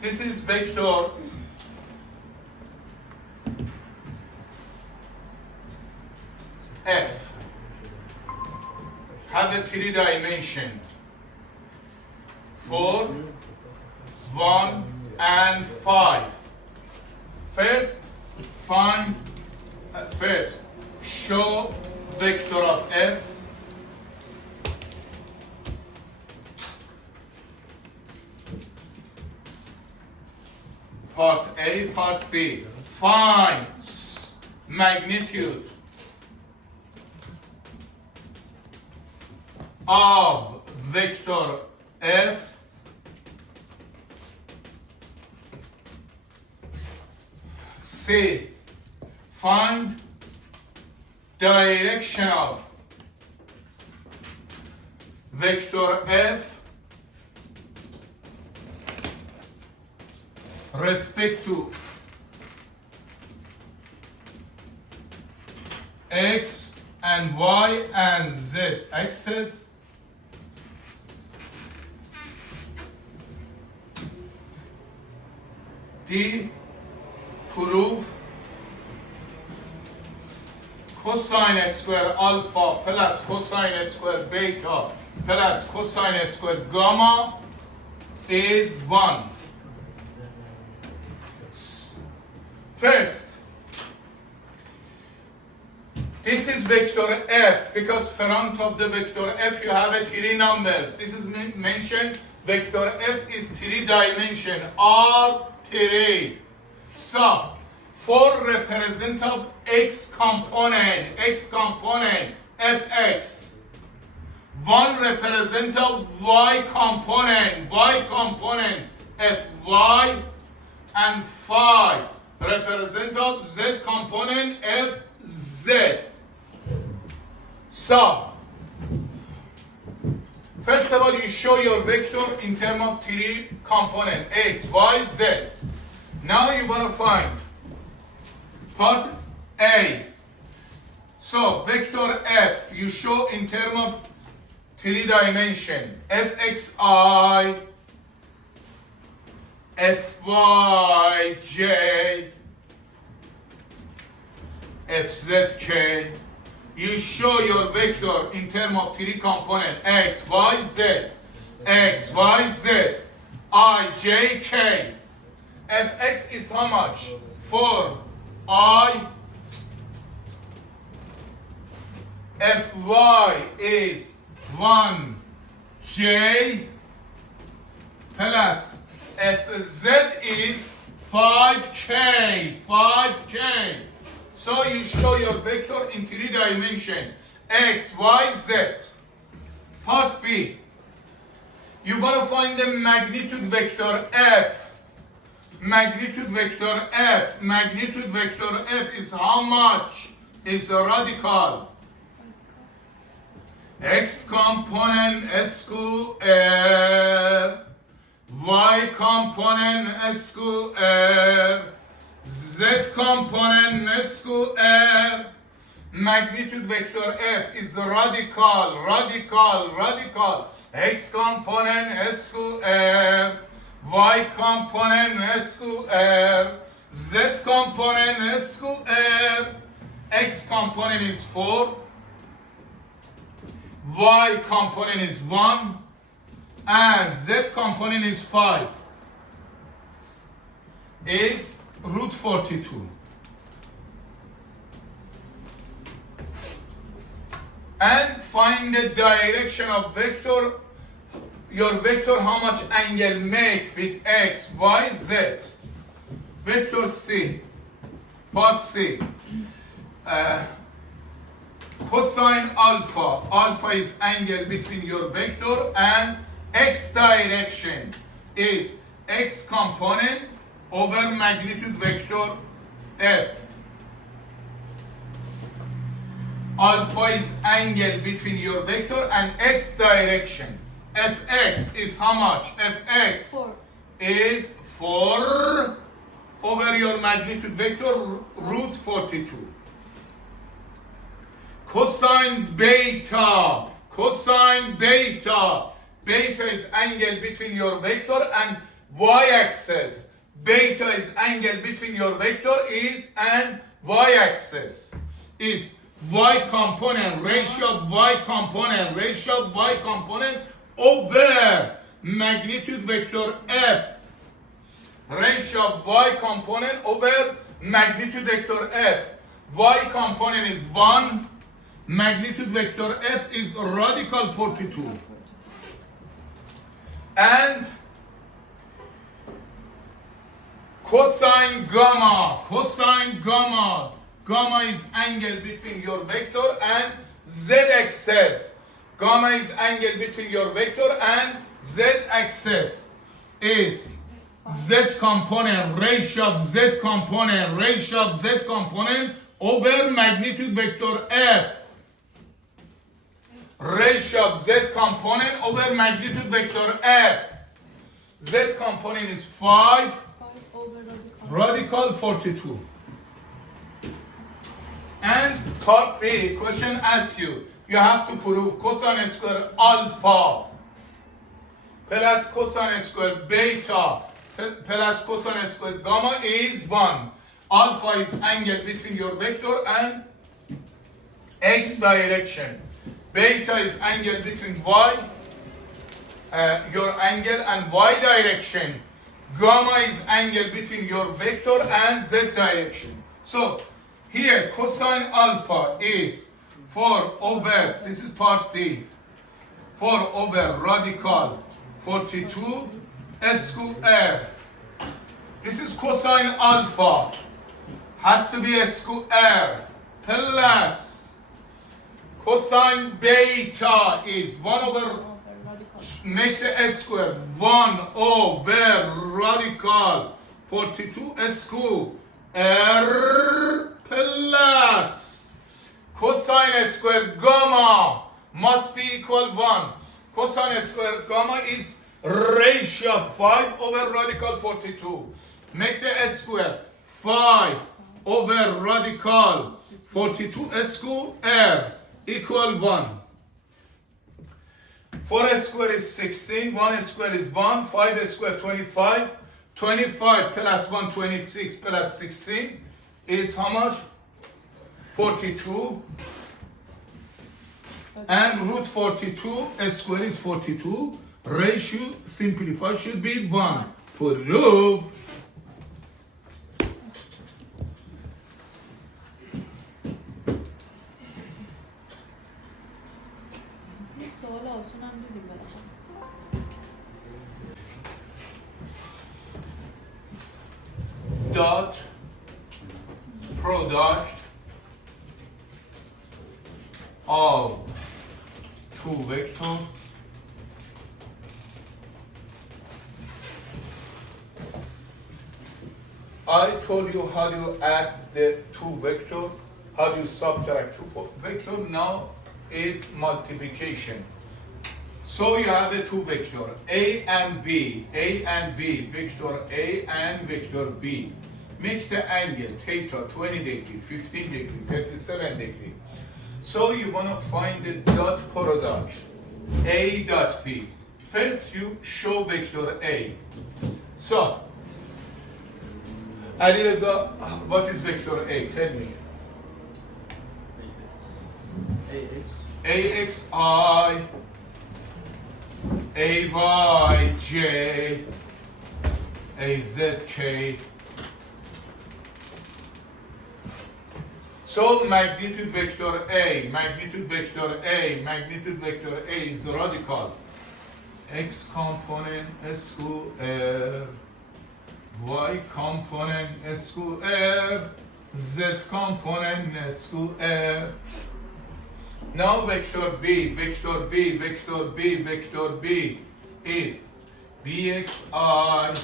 This is vector F. Have a 3 dimension. 4, 1, and 5. First, show vector of F. Part A, part B. Find magnitude of vector F C. Find direction of vector F respect to X and Y and Z axis. D. Prove cosine square alpha plus cosine square beta plus cosine square gamma is 1. First, this is vector F because front of the vector F you have a 3 numbers. This is mentioned vector F is 3 dimension R3. So, 4 represent of X component Fx. 1 represent of Y component Fy, and 5 represent of Z component Fz. So, first of all, you show your vector in terms of 3 components, X, Y, Z. Now you want to find part A. So, vector F, you show in terms of 3 dimension, Fxi, Fyj, Fzk. You show your vector in terms of 3 components, X, Y, Z, X, Y, Z, I, J, K. Fx is how much? 4, I. Fy is 1, J, plus Fz is 5K. So you show your vector in 3 dimension, X, Y, Z. Part B. You want to find the magnitude vector F. Magnitude vector F is how much? Is a radical. X component square, Y component square, Z component square. Magnitude vector F is radical. X component square, Y component square, Z component square. X component is 4, Y component is 1, and Z component is 5. Is root 42. And find the direction of vector. Your vector, how much angle make with X, Y, Z. Vector C, part C. Cosine alpha. Alpha is angle between your vector and X direction is X component over magnitude vector F. Alpha is angle between your vector and X direction. Fx is how much? Fx 4. is 4 over your magnitude vector root 42. Cosine beta. Beta is angle between your vector and y-axis. Beta is angle between your vector is and y-axis is y component ratio of y component over magnitude vector f. Ratio of y component over magnitude vector f. Y component is 1, magnitude vector f is radical 42. And cosine gamma, gamma is angle between your vector and z-axis. Gamma is angle between your vector and z-axis is z component, ratio of z component over magnitude vector f. Ratio of z component over magnitude vector f. Z component is 5 over radical 42. And part B, question asks you have to prove cosine square alpha plus cosine square beta plus cosine square gamma is 1. Alpha is angle between your vector and x direction. Beta is angle between y, your angle and y direction. Gamma is angle between your vector and z direction. So here cosine alpha is 4 over, this is part D, 4 over radical 42 square. This is cosine alpha, has to be a square, plus cosine beta is 1 over, make the s square, 1 over radical 42 square plus cosine square gamma must be equal 1. Cosine square gamma is ratio of 5 over radical 42. Make the s square 5 over radical 42 square equal 1. 4 square is 16, 1 square is 1, 5 square 25, 25 plus 1, 26 plus 16 is how much? 42. And root 42 square is 42. Ratio simplified should be 1. Prove. یه سوال آسون هم دیدیم براشون. Dot product of two vectors I told you how do you add the two vector, how do you subtract two vector. Now is multiplication. So you have a two vector, A and B, vector A and vector B. Make the angle theta 20 degree, 15 degree, 37 degree. So you want to find the dot product, A dot B. First you show vector A. So, Alireza, what is vector A? Tell me. AXI, AYJ, AZK. So magnitude vector A is radical. X component square, Y component square, Z component square. Now vector B is BXI,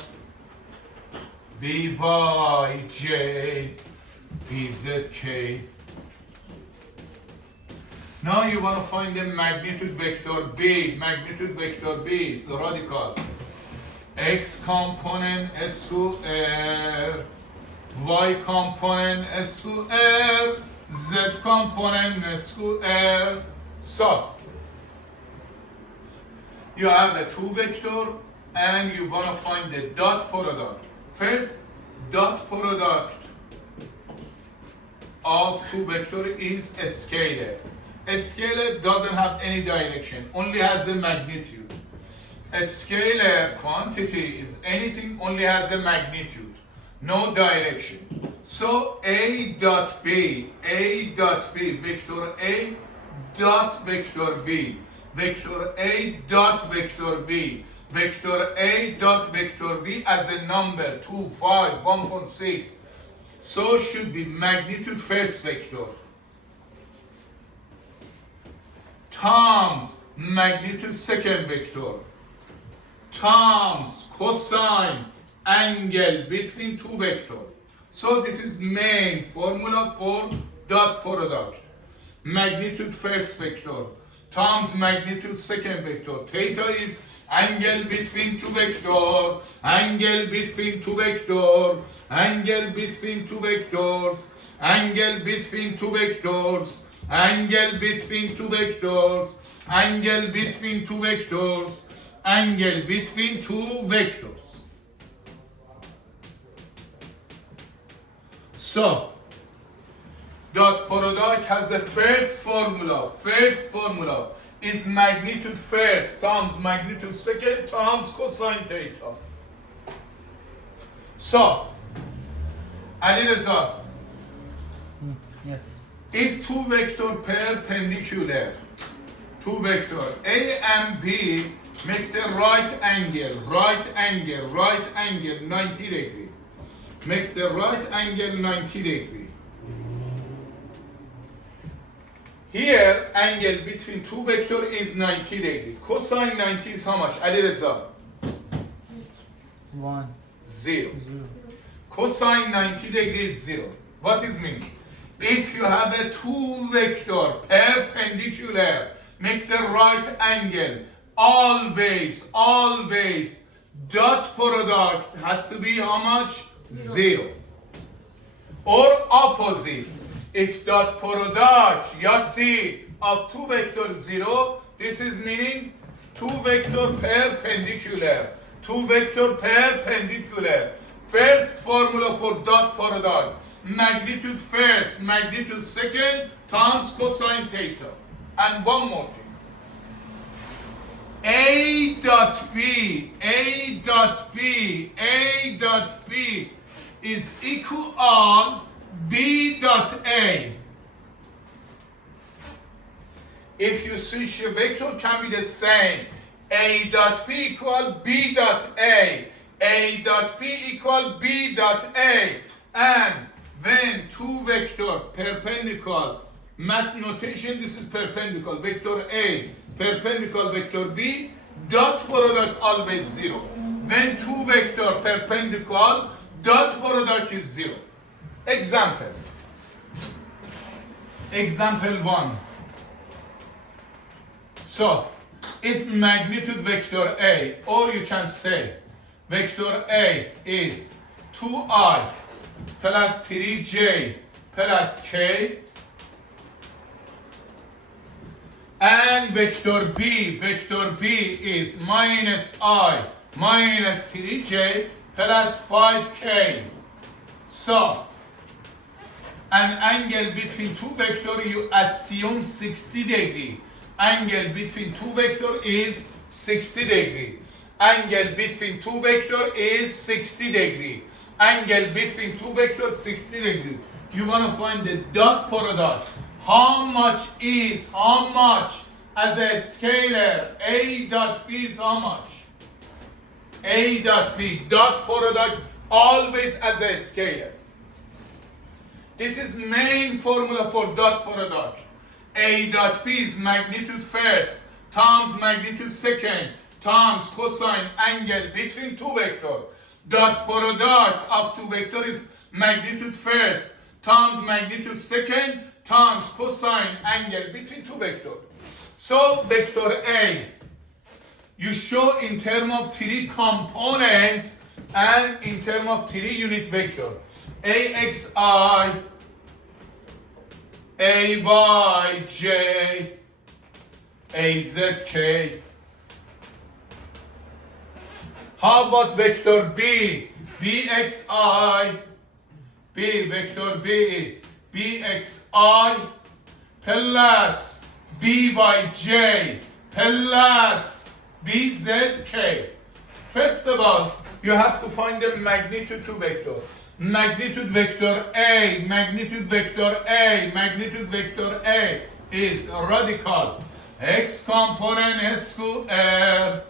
BYJ, BZK. Now you want to find the magnitude vector B. Magnitude vector B is radical. X component square, Y component square, Z component square. So you have a two vector and you want to find the dot product. First, dot product of two vectors is a scalar. A scalar doesn't have any direction, only has a magnitude. A scalar quantity is anything only has a magnitude, no direction. So A dot B, vector A dot vector B, vector A dot vector B, vector A dot vector B as a number 2, 5, 1.6. So should be magnitude first vector times magnitude second vector times cosine angle between two vectors. So this is main formula for dot product. Magnitude first vector times magnitude second vector. Theta is angle between two vectors, angle between two vectors, angle between two vectors, angle between two vectors, angle between two vectors, angle between two vectors, angle between two vectors. So, dot product has a first formula. First formula is magnitude first times magnitude second times cosine theta. So, Ali Reza, Yes. if two vectors perpendicular, two vectors A and B make the right angle 90 degree. Make the right angle 90 degree. Here, angle between two vectors is 90 degree. Cosine 90 is how much? Ali Reza? 1, 0. 0. Cosine 90 degree is 0. What is meaning? If you have a two vector perpendicular, make the right angle, always, dot product has to be how much? 0. Or opposite. If dot product, Yassi, of two vectors 0, this is meaning two vector perpendicular. Two vector perpendicular. First formula for dot product. Magnitude first, magnitude second, times cosine theta. And one more thing. A dot B is equal B dot A. If you switch the vector, can be the same. A dot B equal B dot A. A dot B equal B dot A. And when two vector perpendicular, math notation, this is perpendicular, vector A, perpendicular vector B, dot product always 0. When two vector perpendicular, dot product is 0. Example. Example 1. So, if magnitude vector A, or you can say vector A is 2i plus 3j plus k, and vector B is minus I minus 3j plus 5k. So, an angle between two vectors, you assume 60 degree. Angle between two vectors is 60 degree. Angle between two vectors is 60 degree. Angle between two vectors 60 degree. You want to find the dot product. How much as a scalar? A dot B is how much? A dot B, dot product always as a scalar. This is main formula for dot product. A dot B is magnitude first times magnitude second times cosine angle between two vectors. Dot product of two vectors is magnitude first times magnitude second times cosine angle between two vectors. So vector A, you show in terms of 3 component and in terms of 3 unit vector. AXI, AYJ, AZK. How about vector B? Bxi. B, vector B is Bxi plus Byj plus Bzk. First of all, you have to find the magnitude to vector. Magnitude vector A, magnitude vector A, magnitude vector A is radical x component square,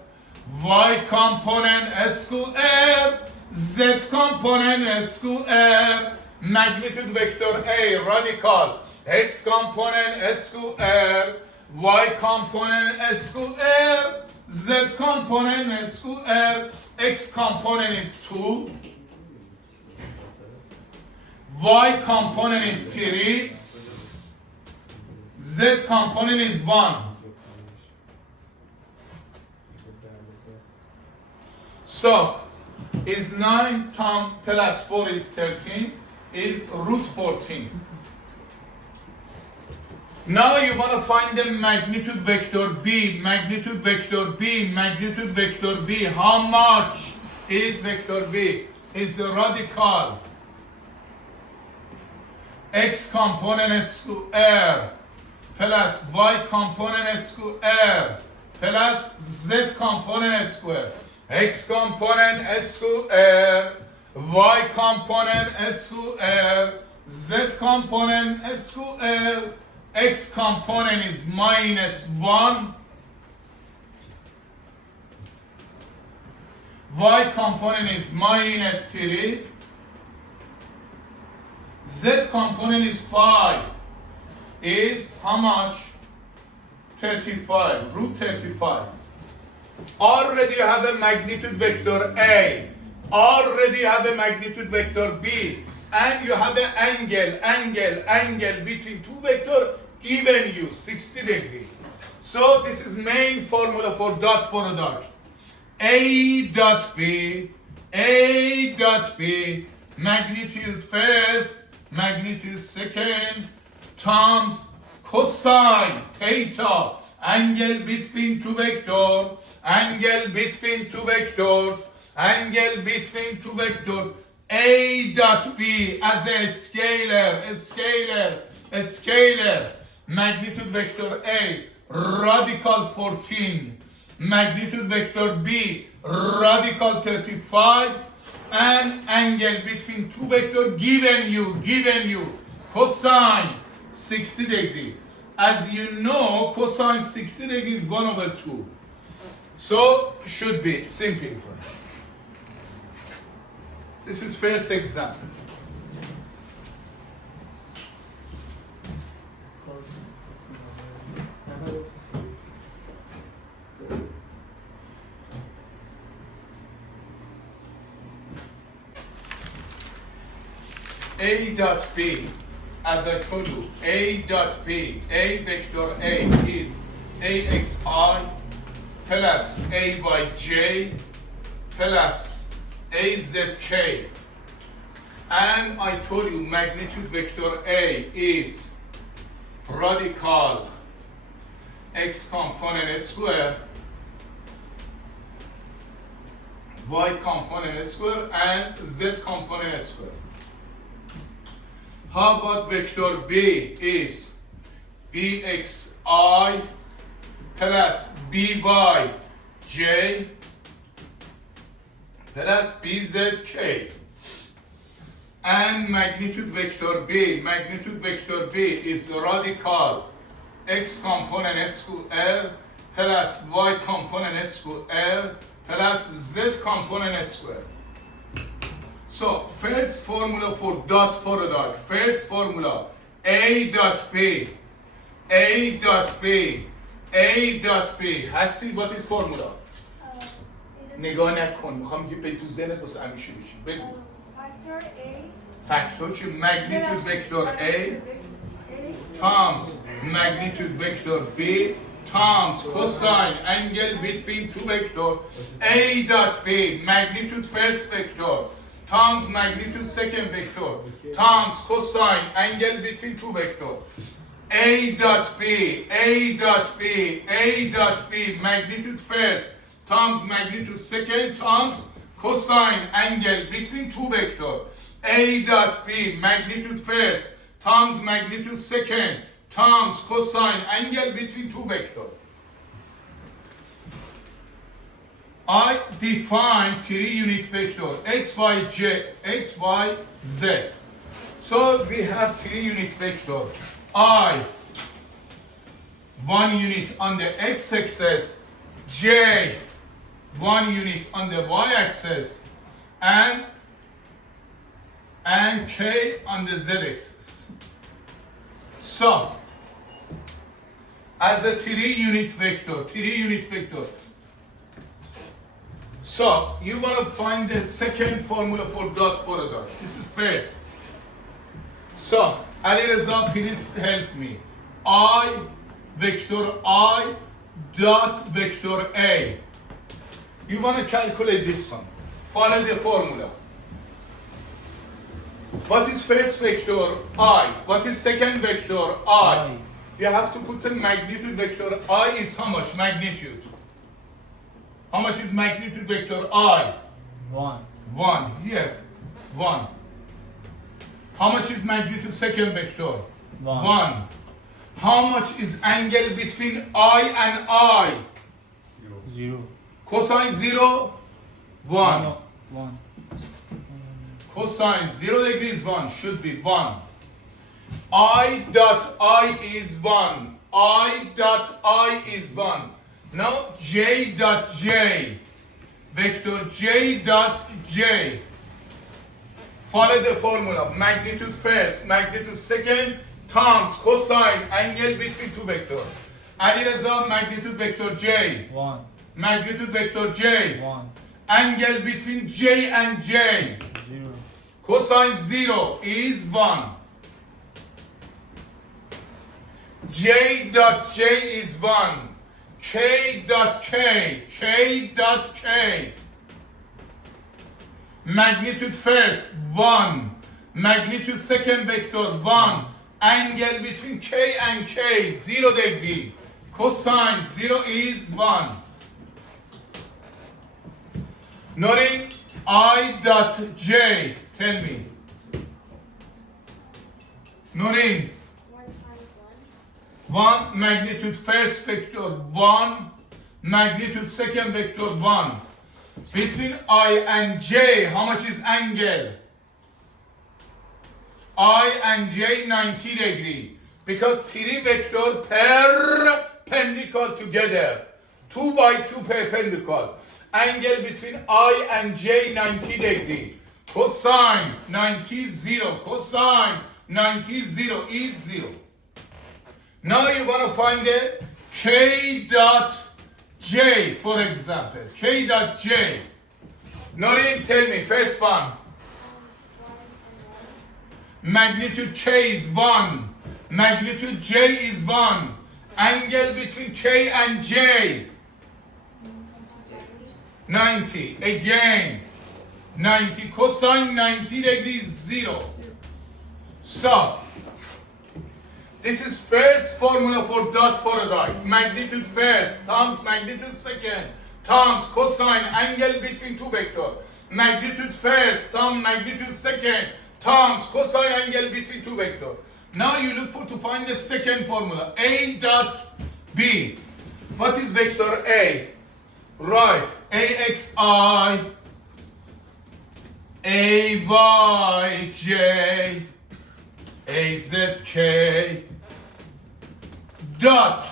y component square, z component square. Magnitude vector A, radical x component square, y component square, z component square. X component is 2, y component is 3, z component is 1. So, is 9 plus 4 is 13, is root 14. Now you want to find the magnitude vector B, magnitude vector B, magnitude vector B. How much is vector B? Is radical x component square plus y component square plus z component square. X component square, y component square, z component square. X component is minus 1, y component is minus 3, z component is 5, is how much? 35, root 35. Already you have a magnitude vector A, already have a magnitude vector B, and you have an angle between two vectors given you 60 degrees. So this is main formula for dot product. A dot B, magnitude first, magnitude second, times cosine theta, angle between two vectors, angle between two vectors, angle between two vectors. A dot B as a scalar, magnitude vector A, radical 14, magnitude vector B, radical 35, and angle between two vectors given you, cosine 60 degrees. As you know, cosine 60 degrees is 1 over 2. So, should be simplified. This is first example. A dot B, as I told you, A dot B, A vector A is AXI plus AYJ plus AZK. And I told you magnitude vector A is radical x component square, y component square, and z component square. How about vector B is Bxi plus Byj plus Bzk. And magnitude vector B is radical x component square plus y component square plus z component square. So first formula for dot product, first formula A dot B هستی what is formula؟ نگاه نکن، میخوام که به تو ذهنت واسه همیشه بشی. بگو. Factor A. Factor چه؟ magnitude vector A times magnitude vector B times cosine angle between two vectors. A dot B, magnitude first vector times magnitude second vector times cosine angle between two vectors. A dot B, magnitude first times magnitude second times cosine angle between two vectors. A dot B magnitude first times magnitude second times cosine angle between two vectors. I define three unit vector x, y, z. So we have three unit vector. I, 1 unit on the x-axis, j, 1 unit on the y-axis, and k on the z-axis. So, as a three unit vector. So, you want to find the second formula for dot product. This is first. So, Ali Reza, please help me. Vector I dot vector A. You want to calculate this one. Follow the formula. What is first vector? I. What is second vector? I. You have to put the magnitude vector. I is how much? Magnitude. How much is magnitude vector I? 1. 1. Here. 1. How much is magnitude second vector? 1. How much is angle between I and I? 0. Cosine 0? 1. No, 1. Cosine 0 degrees 1 should be 1. I dot I is 1. I dot I is 1. Now J dot J. Vector J dot J. Follow the formula. Magnitude first, magnitude second, times cosine angle between two vectors. Ali Reza, magnitude vector J. 1. Magnitude vector J. 1. Angle between J and J. 0. Cosine 0 is 1. J dot J is 1. K dot K. Magnitude first, 1. Magnitude second vector, 1. Angle between K and K, 0 degree. Cosine 0 is 1. Noting I dot J, tell me. Noting 1 magnitude first vector 1, magnitude second vector 1. Between I and J, how much is angle? I and J 90 degree. Because three vector perpendicular together. 2 by 2 perpendicular. Angle between I and J 90 degree. Cosine 90 0. Cosine 90 0 is 0. Now you want to find the K dot J, for example. K dot J. Noreen, tell me, first one. Magnitude K is 1. Magnitude J is 1. Angle between K and J. 90. Again. 90. Cosine 90 degrees 0. So, this is first formula for dot product. Magnitude first times magnitude second times cosine angle between two vectors. Magnitude first times magnitude second times cosine angle between two vectors. Now you look for to find the second formula. A dot B. What is vector A? Right. AXI, AYJ, AZK. Dot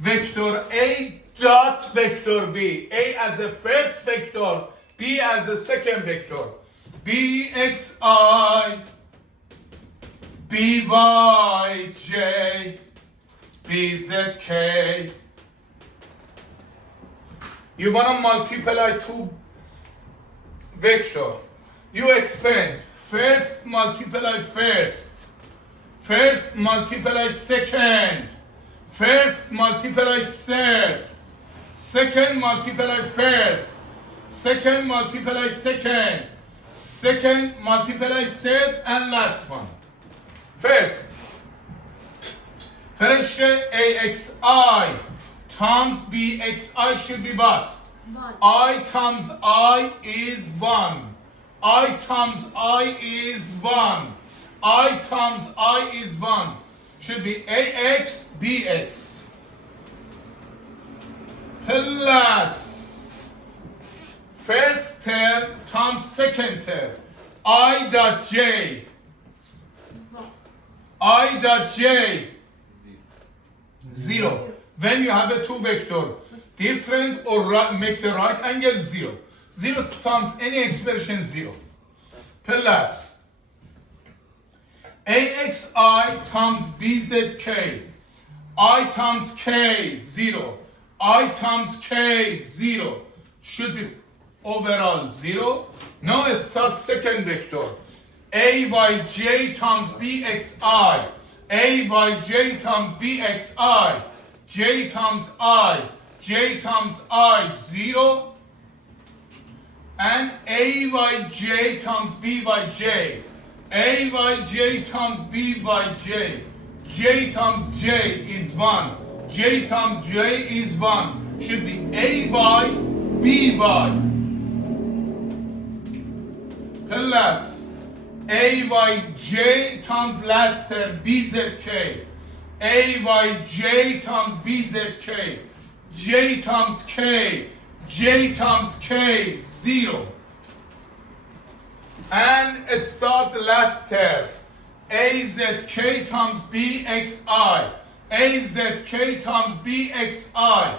vector A dot vector B. A as a first vector, B as a second vector. BXI, BYJ, BZK. You want to multiply two vectors. You expand. First multiply first. First multiply second. First multiply third. Second multiply first. Second multiply second. Second multiply third and last one. First AXI times BXI should be what? 1. I times I is 1. I times I is 1. I times I is 1. Should be AX, BX. Plus first term times second term. I dot J. Is 1. I dot J. 0. When you have a two vector different or make the right angle 0. 0 times any expression 0. Plus AXI times BZK. I times K 0. I times K 0. Should be overall 0. Now start second vector. AYJ times BXI. AYJ times BXI. J times I. J times I 0. And AYJ times BYJ. AYJ times BYJ. J times J is 1. J times J is 1. Should be AY BY. Plus AYJ times last term BZK. AYJ times BZK. J times K. J times K 0. And start the last term. AZK times BXI. AZK times BXI.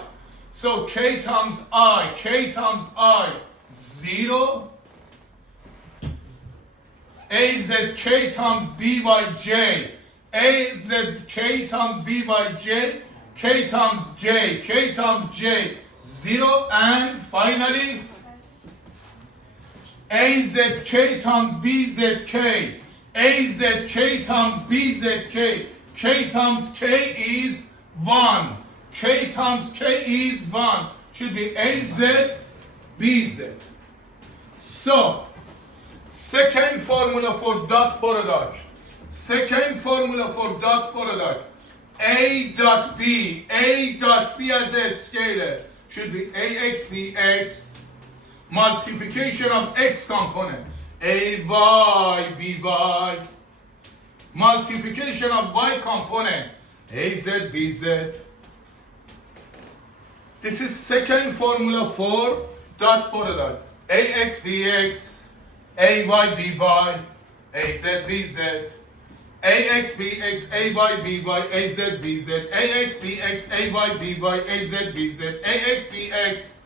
So K times I. K times I 0. AZK times BYJ. AZK times BYJ. K times J. K times J 0. And finally AZK times BZK. AZK times BZK. K times K is 1. K times K is 1. Should be AZ BZ. So second formula for dot product. Second formula for dot product. A dot B. A dot B as a scalar should be AX BX. Multiplication of X component. AY BY. Multiplication of Y component. AZ BZ. This is second formula for dot product. AX BX. AY BY. AZ BZ. AX BX. AY BY. AZ BZ. AX BX. AY BY. AZ BZ. AX BX.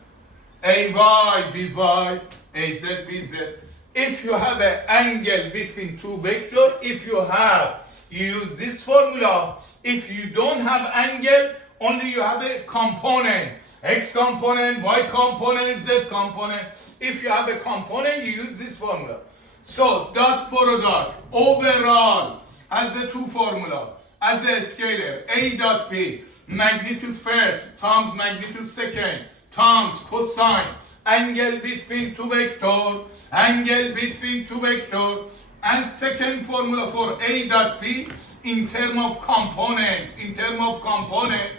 AY BY. AZ BZ. If you have an angle between two vectors, if you have, you use this formula. If you don't have angle, only you have a component. X component, Y component, Z component. If you have a component, you use this formula. So dot product overall has a two formula. As a scalar, A dot B, magnitude first times magnitude second times cosine, angle between two vector, angle between two vector, and second formula for A dot B in term of component, in term of component,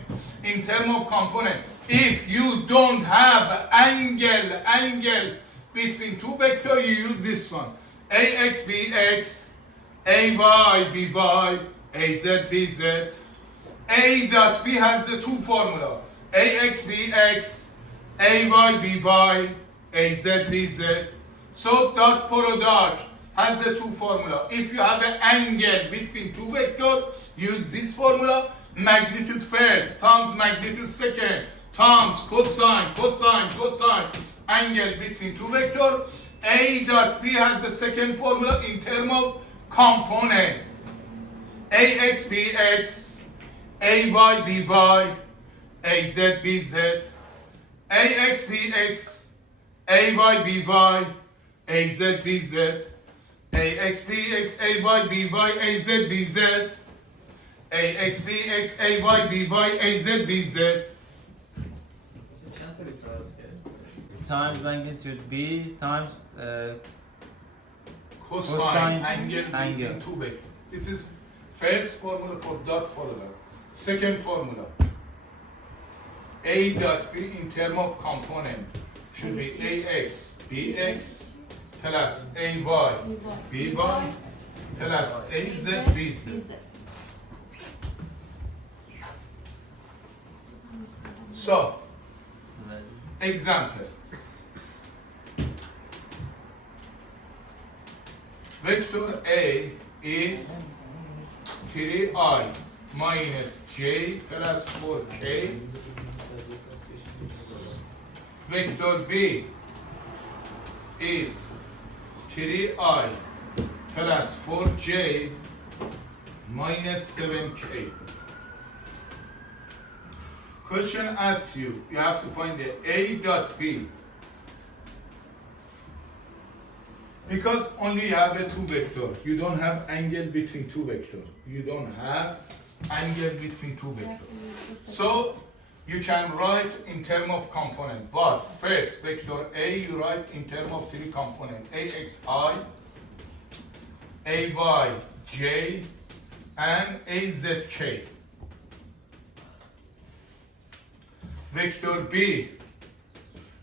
in term of component. If you don't have angle between two vector, you use this one. AX BX, AY BY, AZ BZ. A dot B has the two formula. AX BX, AY BY, AZ BZ. So dot product has the two formula. If you have an angle between two vectors, use this formula. Magnitude first times magnitude second times cosine, cosine, cosine, angle between two vectors. A dot B has the second formula in terms of component. AX BX, AY BY, AZ BZ. AX BX, AY BY, AZ BZ. AX BX, AY BY, AZ BZ. AX BX, AY BY, AZ BZ. چند تا ویکتور هست که؟ Times magnitude B times Cosine, Cosine angle between angle. two vectors. This is first formula for dot product. Second formula. A dot B in terms of component. should be ax bx plus ay by plus az bz. So, example. Vector A is 3i minus j plus 4k. Vector B is 3i plus 4j minus 7k. Question asks you have to find the A dot B. Because only you have a two vector, you don't have angle between two vectors. You don't have angle between two vectors. So you can write in terms of component, but first vector A you write in terms of three components: AXI, AYJ, and AZK. Vector B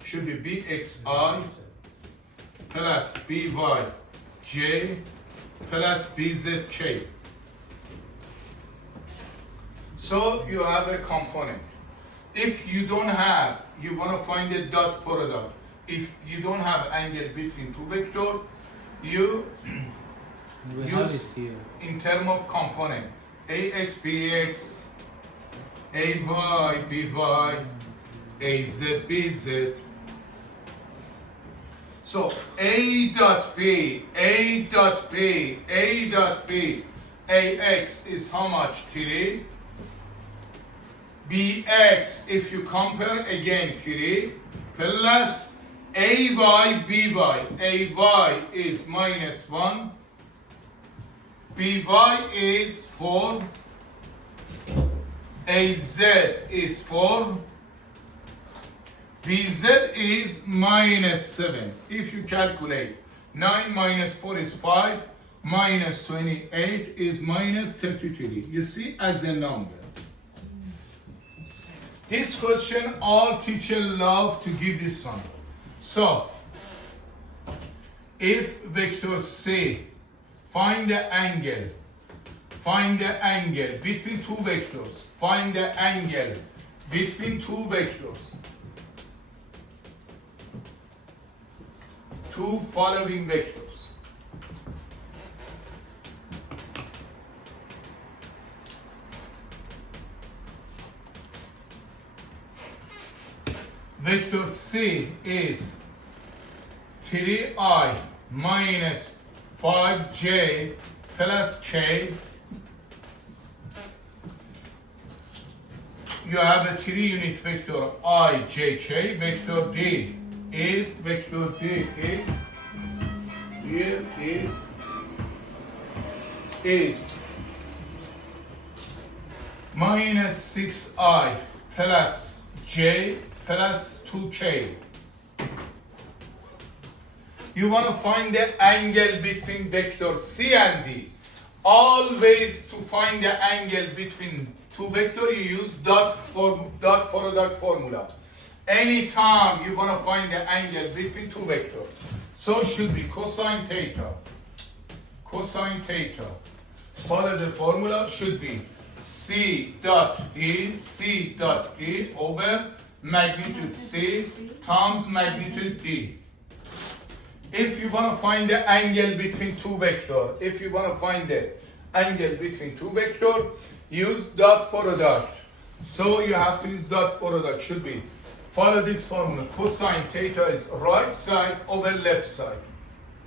should be BXI plus BYJ plus BZK. So you have a component. If you don't have, you want to find a dot product. If you don't have angle between two vectors, you We have it use here. in terms of component AX BX, AY BY, AZ BZ. So A dot B, A dot B, A dot B, AX is how much? 3. BX, if you compare again 3, plus AY BY. AY is minus 1. BY is 4. AZ is 4. BZ is minus 7. If you calculate 9 minus 4 is 5, minus 28 is minus 33. You see, as a number. This question, all teachers love to give this one. So, if vector C, find the angle between two vectors, find the angle between two vectors. Two following vectors. Vector C is 3i minus 5j plus k. You have a 3-unit vector I, j, k. Vector D is here is minus 6i plus j plus 2k. You want to find the angle between vector C and D. Always to find the angle between two vectors, you use dot product formula. Anytime you want to find the angle between two vectors, so it should be cosine theta. Cosine theta. Follow the formula, should be C dot D over magnitude C times magnitude D. If you want to find the angle between two vectors, use dot product. So you have to use dot product, should be. Follow this formula. Cosine theta is right side over left side.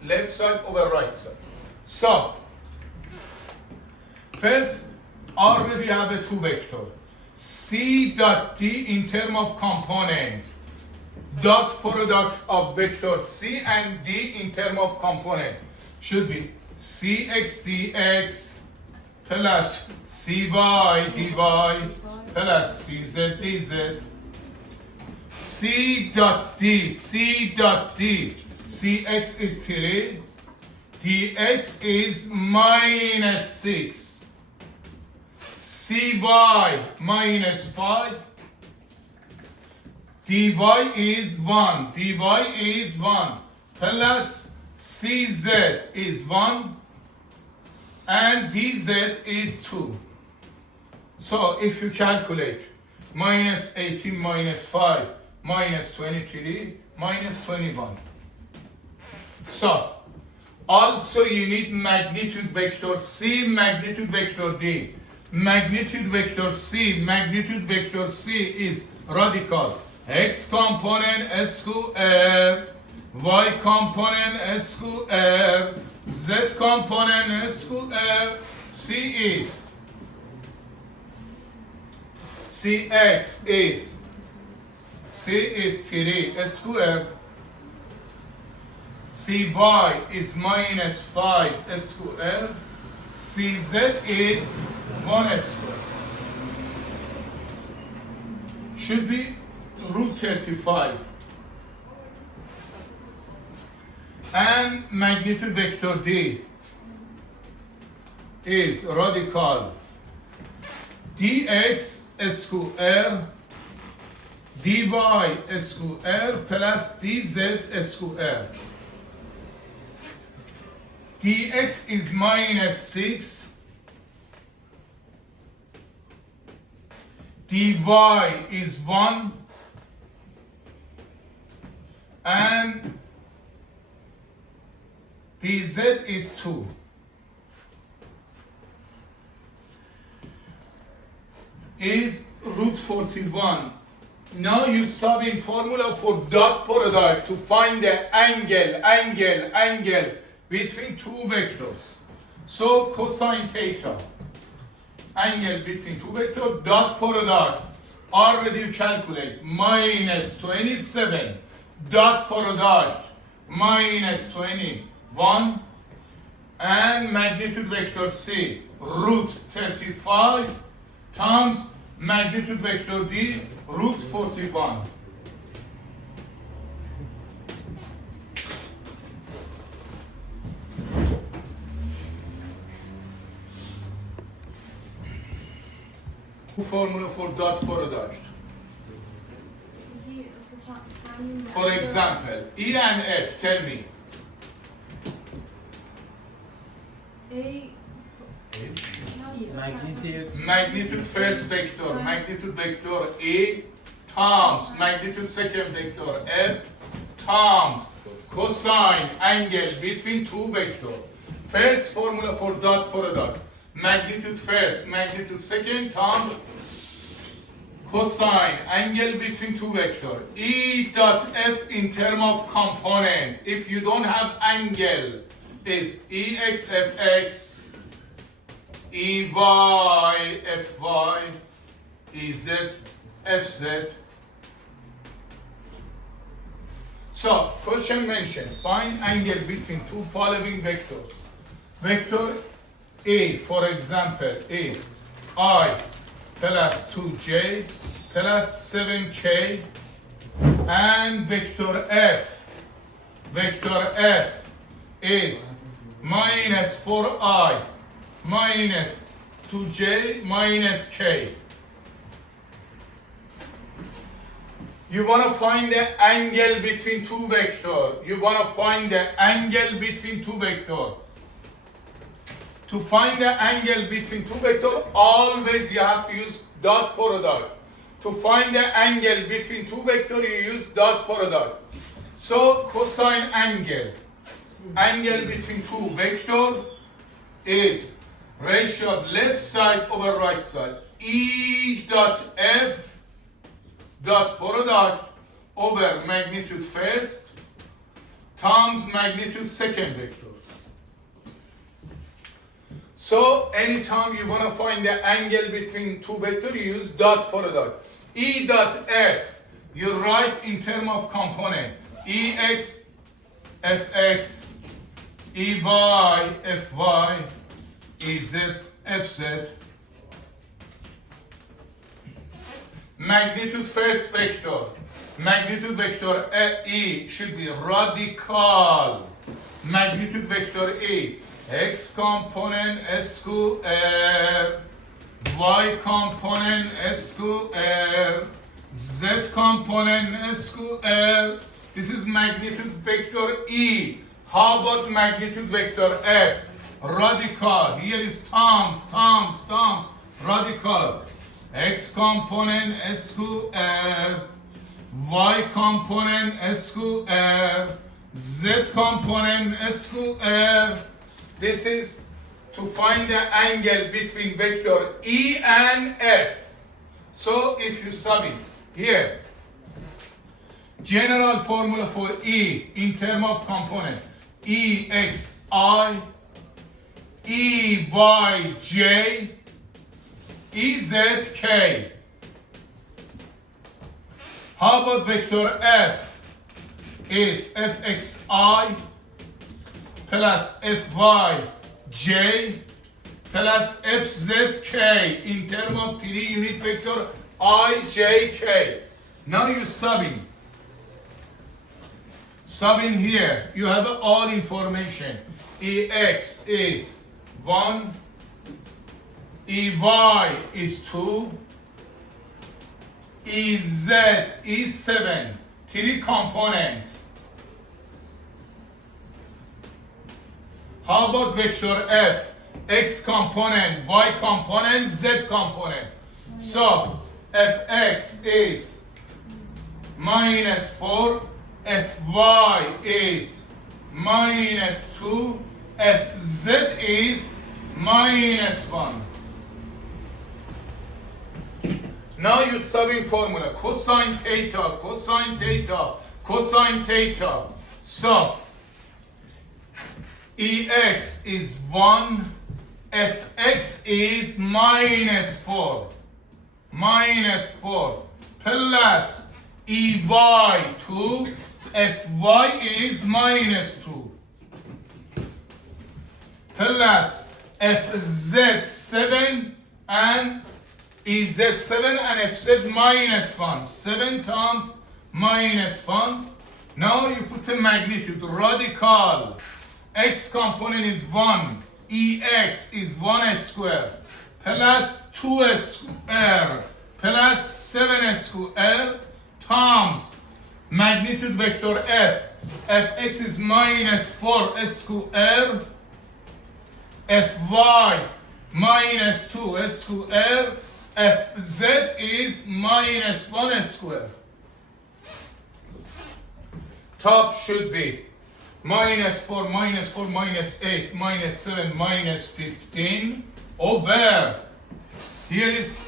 Left side over right side. So, first, already have a two vector. C dot D in terms of component. Dot product of vector C and D in terms of component should be Cx dx plus Cy dy plus Cz dz. C dot D, Cx is 3, dx is minus 6, Cy minus 5, dy is 1, dy is 1, plus cz is 1, and dz is 2. So if you calculate minus 18 minus 5 minus 23 minus 21. So also you need magnitude vector C, magnitude vector D. Magnitude vector C is radical x component S square, y component S square, z component S square. C is Cx is 3 S square. Cy is minus 5 S square. Cz is 1 S square. Should be root 35. And magnitude vector D is radical dx square dy square plus dz square. Dx is minus 6, dy is 1, and dz is 2. Is root 41. Now you sub in formula for dot product to find the angle between two vectors. So cosine theta, angle between two vectors, dot product, already you calculate, minus 27, dot product, minus 21, and magnitude vector C, root 35, times magnitude vector D, root 41. Formula for dot product. For example, E and F, tell me. Magnitude first vector, magnitude vector A times magnitude second vector F times cosine angle between two vectors. First formula for dot product, magnitude first, magnitude second times cosine angle between two vectors. E dot F in term of component. If you don't have angle, is Ex Fx, Ey Fy, Ez Fz. So, question mentioned, find angle between two following vectors. Vector A, for example, is I plus 2j plus 7k, and vector F is minus 4i minus 2j minus k. You want to find the angle between two vectors. You want to find the angle between two vectors. To find the angle between two vectors, always you have to use dot product. To find the angle between two vectors, you use dot product. So cosine angle between two vectors is ratio of left side over right side. E dot F dot product over magnitude first times magnitude second vectors. So anytime you want to find the angle between two vectors, you use dot product. E dot F, you write in terms of component. Ex Fx, Ey Fy, Ez Fz. Magnitude first vector. Magnitude vector E should be radical. Magnitude vector E. X component S square, Y component S square, Z component square. This is magnitude vector E. How about magnitude vector F? Radical. Here is times. Radical. X component square. Y component square. Z component square. This is to find the angle between vector E and F. So if you sub it here, general formula for E in terms of component, EXI, EYJ, EZK. How about vector F? Is FXI plus FYJ plus FZK in terms of 3 unit vector IJK. Now you subbing here. You have all information. EX is 1, EY is 2, EZ is 7. 3 component. How about vector F? X component, Y component, Z component. So Fx is -4, Fy is -2, Fz is -1. Now you're subbing formula, cosine theta, cosine theta, cosine theta. So Ex is 1, Fx is -4, plus Ey 2, Fy is -2, plus Fz 7 and Ez7 and Fz -1. 7 times -1. Now you put the magnitude, radical. X component is 1. Ex is 1 square plus 2 square plus 7 square times magnitude vector F. Fx is -4 square. Fy -2 square. Fz is -1 square. Top should be -4, -4, -8, -7, -15 over. Here is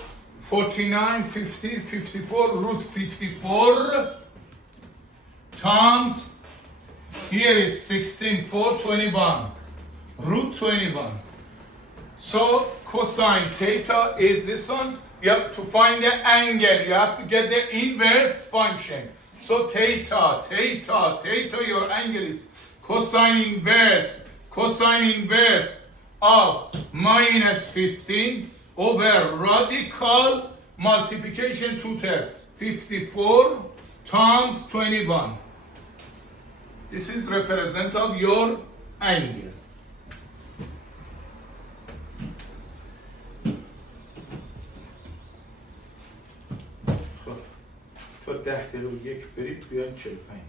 49, 50, 54, root 54 times. Here is 16, 4, 21, root 21. So cosine theta is this one. You have to find the angle. You have to get the inverse function. So theta, your angle is cosine inverse of -15 over radical multiplication 2 terms. 54 times 21. This is representative of your angle. تا 10 دقیقه و 1 برید بیان 45.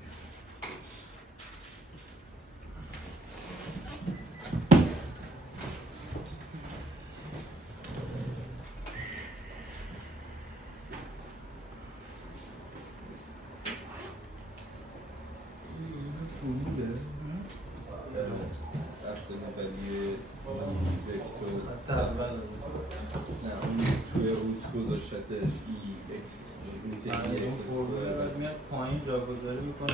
پایین جاگذاری میکنه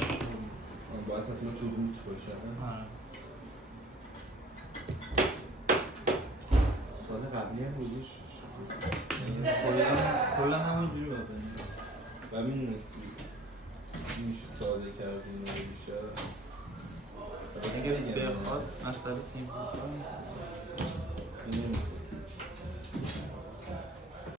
باید حتما تو روت باشه. سال قبلی هم بودیش کلا همونجوری باید و میدونستی میشه ساده کردیم بیشتر اگه بخواد مسئله سیمپل